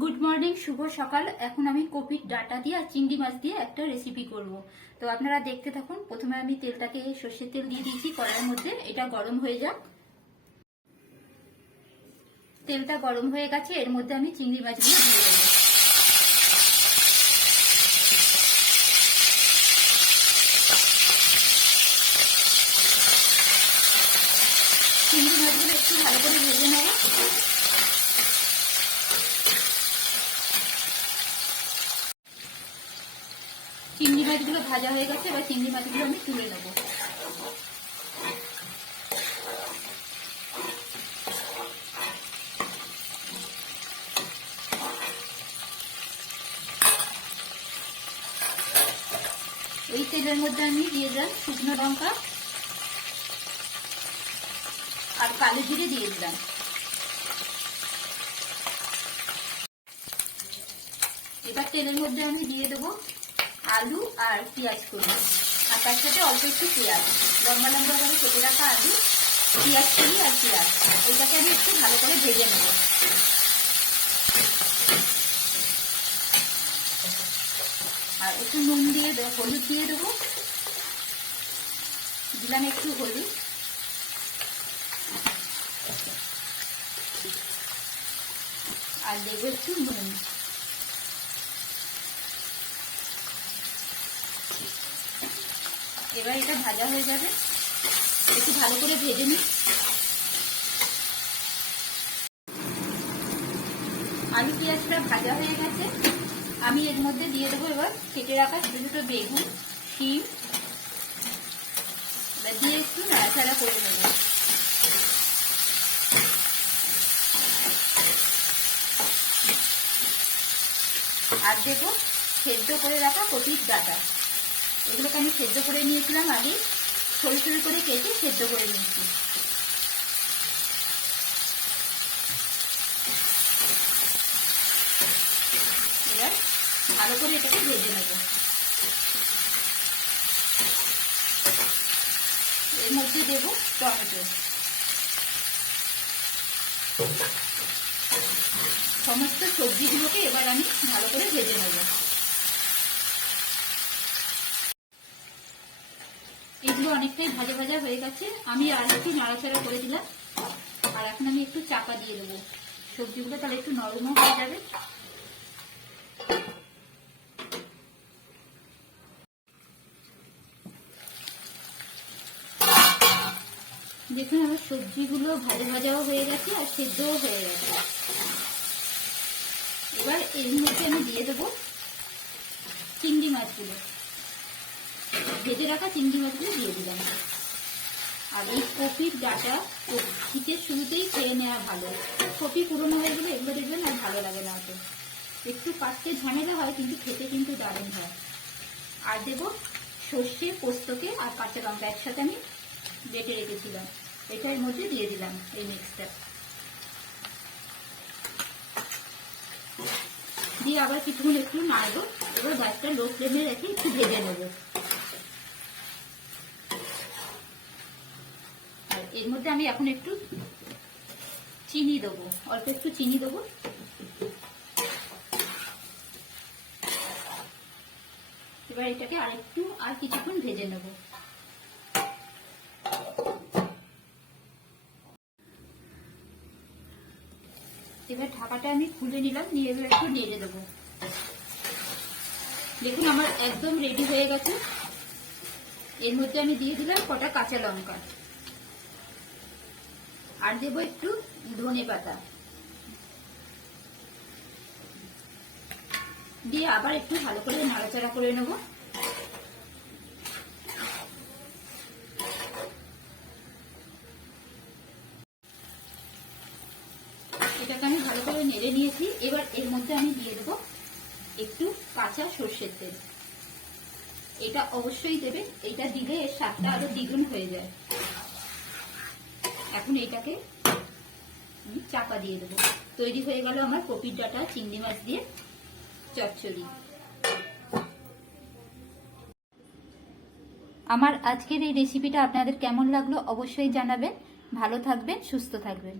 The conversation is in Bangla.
গুড মর্নিং, শুভ সকাল। এখন আমি কপির ডাঁটা দিয়ে আর চিংড়ি মাছ দিয়ে একটা রেসিপি করব। তো আপনারা দেখতে থাকুন। প্রথমে আমি তেলটাকে সর্ষের তেল দিয়ে দিয়েছি কড়াইয়ের মধ্যে, এটা গরম হয়ে যাক। তেলটা গরম হয়ে গেছে, এর মধ্যে আমি চিংড়ি মাছগুলো দিয়ে দেবো। চিংড়ি মাছগুলো একটু ভালো করে ভেজে নেব। চিংড়ি মাছগুলো ভাজা হয়ে গেছে, এবার চিংড়ি মাছগুলো আমি তুলে নেব। এই তেলের মধ্যে আমি দিয়ে দিলাম শুকনো লঙ্কা আর কালো জিরে দিয়ে দিলাম। এবার তেলের মধ্যে আমি দিয়ে দেবো আলু আর পেঁয়াজ কলি, আর তার সাথে অল্প একটু পেঁয়াজ, লম্বা লম্বা করে কেটে রাখা আলু, পেঁয়াজ কলি আর পেঁয়াজ, এটাকে আমি একটু ভালো করে ভেজে নেব। আর একটু নুন দিয়ে হলুদ দিয়ে দেবো, দিলাম একটু হলুদ, আর দেবো একটু নুন। এবার এটা ভাজা হয়ে যাবে, একটু ভালো করে ভেজে নিই। আলু পেঁয়াজটা ভাজা হয়ে গেছে, আমি এর মধ্যে দিয়ে দেবো এবার কেটে রাখা ছোটো ছোটো বেগুন, শিম, দিয়ে একটু নাড়াচাড়া করে নেব। আর দেবো সেদ্ধ করে রাখা কপির ডাঁটা, এগুলোকে আমি সেদ্ধ করে নিয়েছিলাম আগে, সরু সরু করে কেটে সেদ্ধ করে নিয়েছি। এবার ভালো করে এটাকে ভেজে নেব। এর মধ্যে দেবো টমেটো, সমস্ত সবজিগুলোকে এবার আমি ভালো করে ভেজে নেব। এগুলো অনেকটাই ভাজা ভাজা হয়ে গেছে, আমি আর একটু নাড়াচাড়া করে দিলাম। আর এখন আমি একটু চাপা দিয়ে দেবো সবজিগুলো, তাহলে একটু নরমও হয়ে যাবে। দেখুন আমার সবজিগুলো ভাজা ভাজাও হয়ে গেছে আর সেদ্ধও হয়ে গেছে। এবার এর মধ্যে আমি দিয়ে দেবো চিংড়ি মাছগুলো, ভেজে রাখা চিংড়ি মাছগুলো দিয়ে দিলাম। আর এই কপির ডাঁটা শীতের শুরুতেই খেয়ে নেওয়া ভালো, কপি পুরোনো হয়ে গেলে এগুলো দেখবেন আর ভালো লাগে না, অত একটু কাটতে ঝামেলা হয়, কিন্তু খেতে কিন্তু দারুণ হয়। আর দেবো সর্ষে, পোস্তকে আর কাঁচা লঙ্কা একসাথে আমি বেটে রেখেছিলাম, এটার মধ্যে দিয়ে দিলাম এই মিক্সটা দিয়ে আবার কিছুক্ষণ একটু নাড়বো। এবার গ্যাসটা লো ফ্লেমে রেখে একটু ভেজে নেব। আর এর মধ্যে আমি এখন একটু চিনি দেবো, অল্প একটু চিনি দেবো। এবার এটাকে আর কিছুক্ষণ ভেজে নেব। এবার ঢাকাটা আমি খুলে নিলাম, নিয়ে এবার একটু নেড়ে দেবো। দেখুন আমার একদম রেডি হয়ে গেছে। এর মধ্যে আমি দিয়ে দিলাম কটা কাঁচা লঙ্কা, আর দেবো একটু ধনে পাতা, দিয়ে আবার একটু ভালো করে নাড়াচাড়া করে নেব। এটাকে আমি ভালো করে নেড়ে নিয়েছি। এবার এর মধ্যে আমি দিয়ে দেবো একটু কাঁচা সর্ষের তেল, এটা অবশ্যই দেবে, এটা দিলে এর স্বাদটা আরো দ্বিগুণ হয়ে যায়। এখন এটাকে আমি চাপা দিয়ে দেবো। তৈরি হয়ে গেল আমার কপির ডাঁটা চিংড়ি মাছ দিয়ে চচ্চড়ি। আমার আজকের এই রেসিপিটা আপনাদের কেমন লাগলো অবশ্যই জানাবেন। ভালো থাকবেন, সুস্থ থাকবেন।